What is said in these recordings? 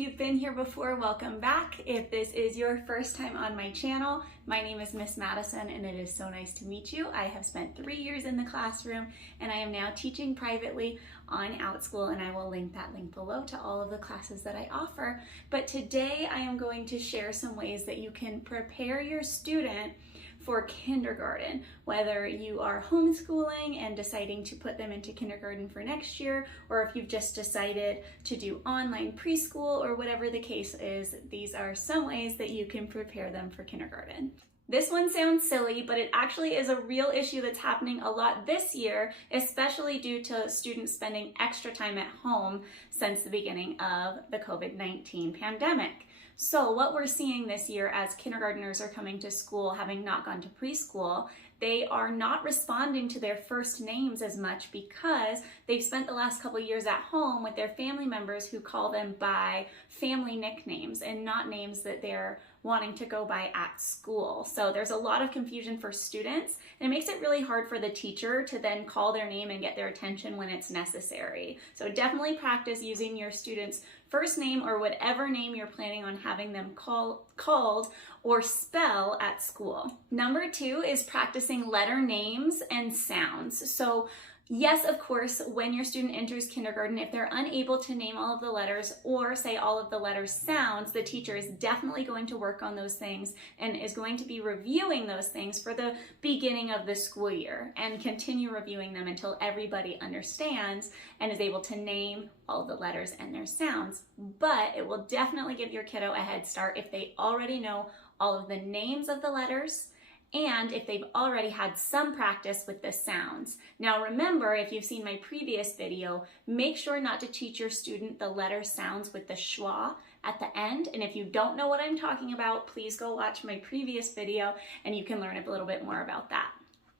you've been here before, welcome back. If this is your first time on my channel, my name is Miss Madison and it is so nice to meet you. I have spent 3 years in the classroom and I am now teaching privately on OutSchool, and I will link that link below to all of the classes that I offer. But today I am going to share some ways that you can prepare your student for kindergarten, whether you are homeschooling and deciding to put them into kindergarten for next year, or if you've just decided to do online preschool or whatever the case is. These are some ways that you can prepare them for kindergarten. This one sounds silly, but it actually is a real issue that's happening a lot this year, especially due to students spending extra time at home since the beginning of the COVID-19 pandemic. So what we're seeing this year as kindergartners are coming to school, having not gone to preschool, they are not responding to their first names as much because they've spent the last couple of years at home with their family members who call them by family nicknames and not names that they're wanting to go by at school. So there's a lot of confusion for students, and it makes it really hard for the teacher to then call their name and get their attention when it's necessary. So definitely practice using your student's first name or whatever name you're planning on having them called or spell at school. Number 2 is practicing letter names and sounds. So yes, of course, when your student enters kindergarten, if they're unable to name all of the letters or say all of the letters sounds, the teacher is definitely going to work on those things and is going to be reviewing those things for the beginning of the school year and continue reviewing them until everybody understands and is able to name all of the letters and their sounds. But it will definitely give your kiddo a head start if they already know all of the names of the letters and if they've already had some practice with the sounds. Now remember, if you've seen my previous video, make sure not to teach your student the letter sounds with the schwa at the end. And if you don't know what I'm talking about, please go watch my previous video and you can learn a little bit more about that.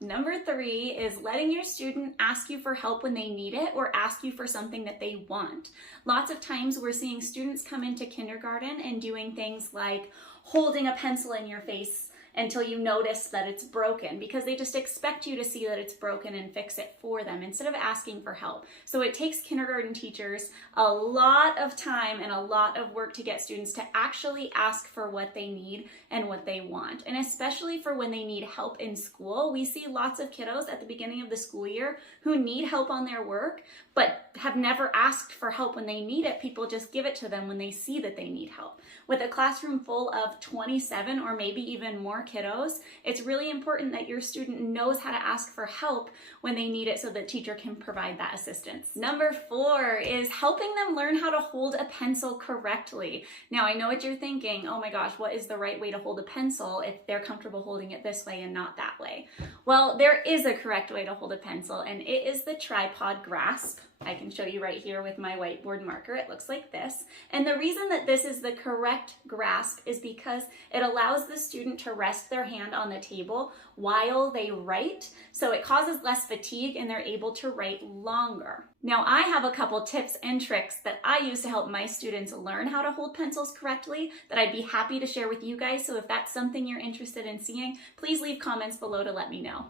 Number 3 is letting your student ask you for help when they need it or ask you for something that they want. Lots of times we're seeing students come into kindergarten and doing things like holding a pencil in your face until you notice that it's broken, because they just expect you to see that it's broken and fix it for them instead of asking for help. So it takes kindergarten teachers a lot of time and a lot of work to get students to actually ask for what they need and what they want. And especially for when they need help in school, we see lots of kiddos at the beginning of the school year who need help on their work, but have never asked for help when they need it. People just give it to them when they see that they need help. With a classroom full of 27 or maybe even more kiddos, it's really important that your student knows how to ask for help when they need it so the teacher can provide that assistance. Number 4 is helping them learn how to hold a pencil correctly. Now I know what you're thinking, oh my gosh, what is the right way to hold a pencil if they're comfortable holding it this way and not that way? Well, there is a correct way to hold a pencil, and it is the tripod grasp. I can show you right here with my whiteboard marker. It looks like this. And the reason that this is the correct grasp is because it allows the student to rest their hand on the table while they write. So it causes less fatigue and they're able to write longer. Now I have a couple tips and tricks that I use to help my students learn how to hold pencils correctly that I'd be happy to share with you guys. So if that's something you're interested in seeing, please leave comments below to let me know.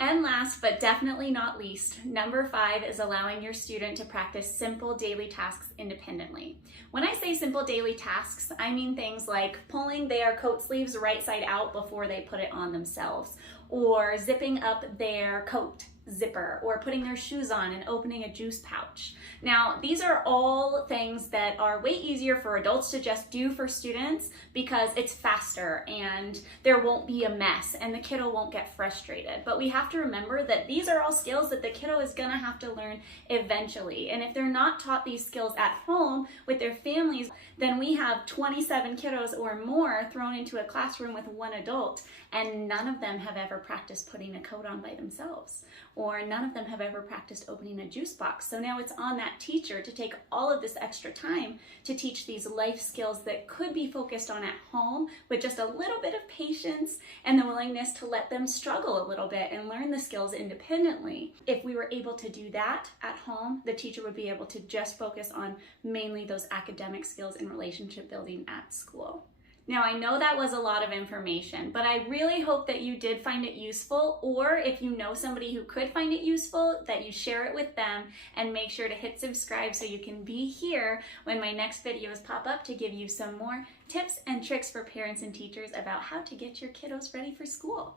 And last, but definitely not least, number 5 is allowing your student to practice simple daily tasks independently. When I say simple daily tasks, I mean things like pulling their coat sleeves right side out before they put it on themselves, or zipping up their coat zipper, or putting their shoes on and opening a juice pouch. Now, these are all things that are way easier for adults to just do for students because it's faster and there won't be a mess and the kiddo won't get frustrated. But we have to remember that these are all skills that the kiddo is gonna have to learn eventually. And if they're not taught these skills at home with their families, then we have 27 kiddos or more thrown into a classroom with one adult, and none of them have ever practiced putting a coat on by themselves, or none of them have ever practiced opening a juice box. So now it's on that teacher to take all of this extra time to teach these life skills that could be focused on at home with just a little bit of patience and the willingness to let them struggle a little bit and learn the skills independently. If we were able to do that at home, the teacher would be able to just focus on mainly those academic skills and relationship building at school. Now, I know that was a lot of information, but I really hope that you did find it useful, or if you know somebody who could find it useful, that you share it with them, and make sure to hit subscribe so you can be here when my next videos pop up to give you some more tips and tricks for parents and teachers about how to get your kiddos ready for school.